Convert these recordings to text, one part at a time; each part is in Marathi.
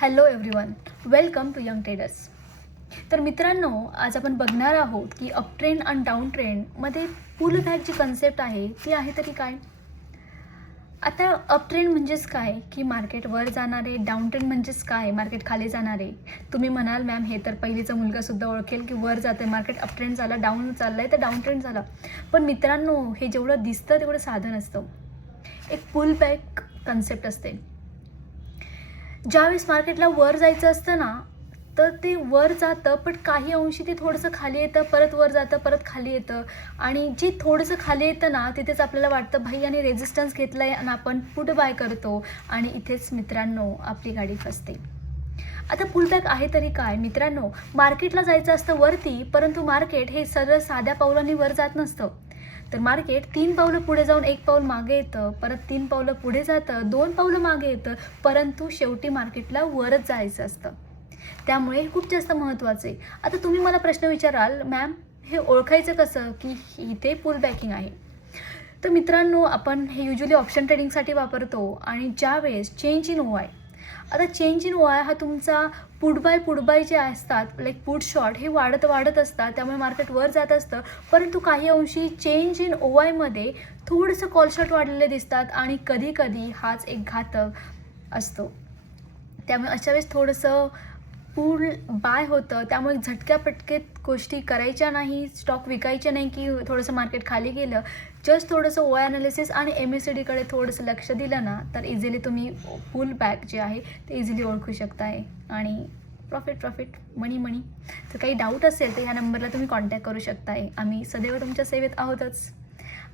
Hello everyone, welcome to Young Traders. तर मित्रांनो, आज आपण बघणार आहोत की अप ट्रेंड आणि डाऊन ट्रेंडमध्ये पुल बॅक जी कन्सेप्ट आहे ती आहे तरी काय. आता अप ट्रेंड म्हणजेच काय की मार्केट वर जाणारे, डाऊन ट्रेंड म्हणजेच काय मार्केट खाली जाणारे. तुम्ही म्हणाल मॅम हे तर पहिलीचा मुलगासुद्धा ओळखेल की वर जाते मार्केट, अप ट्रेंड झाला, डाऊन चाललं आहे तर डाऊन ट्रेंड झाला. पण मित्रांनो, हे जेवढं दिसतं तेवढं साधं नसतं. एक पुल बॅक कन्सेप्ट असते. ज्यावेळेस मार्केटला वर जायचं असतं ना, तर ते वर जातं, पण काही अंशी ते थोडंसं खाली येतं, परत वर जातं, परत खाली येतं. आणि जे थोडंसं खाली येतं ना, तिथेच आपल्याला वाटतं भाई आणि रेजिस्टन्स घेतला आहे आणि आपण पुट बाय करतो आणि इथेच मित्रांनो आपली गाडी फसते. आता पुलबॅक आहे तरी काय मित्रांनो, मार्केटला जायचं असतं वरती, परंतु मार्केट हे सरळ साध्या पावलांनी वर जात नसतं. तर मार्केट 3 पावलं पुढे जाऊन 1 पाऊल मागे येतं, परत 3 पावलं पुढे जातं, 2 पावलं मागे येतं, परंतु शेवटी मार्केटला वरच जायचं असतं. त्यामुळे हे खूप जास्त महत्त्वाचं आहे. आता तुम्ही मला प्रश्न विचाराल, मॅम हे ओळखायचं कसं की इथे पुल बॅकिंग आहे. तर मित्रांनो, आपण हे युजली ऑप्शन ट्रेडिंगसाठी वापरतो आणि ज्यावेळेस चेंज इन OI, आता चेंज इन OI हा तुमचा पुट बाय जे असतात लाईक पुट शॉर्ट हे वाढत असतात, त्यामुळे मार्केट वर जात असतं. परंतु काही अंशी चेंज इन OIमध्ये थोडंसं कॉल शॉर्ट वाढलेले दिसतात आणि कधी हाच एक घातक असतो. त्यामुळे अशा वेळेस थोडंसं पुल बाय होतं. त्यामुळे झटक्यापटकेत गोष्टी करायच्या नाही, स्टॉक विकायच्या नाही की थोडंसं मार्केट खाली गेलं. जस्ट थोडंसं OI ॲनालिसिस आणि MACDकडे थोडंसं लक्ष दिलं ना, तर इझिली तुम्ही पुल बॅक जे आहे ते इझिली ओळखू शकताय आणि प्रॉफिट मनी. तर काही डाऊट असेल तर ह्या नंबरला तुम्ही कॉन्टॅक्ट करू शकताय. आम्ही सदैव तुमच्या सेवेत आहोतच.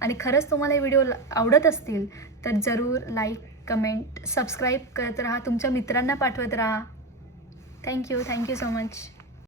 आणि खरंच तुम्हाला हे व्हिडिओ आवडत असतील तर जरूर लाईक, कमेंट, सबस्क्राईब करत राहा, तुमच्या मित्रांना पाठवत राहा. Thank you so much.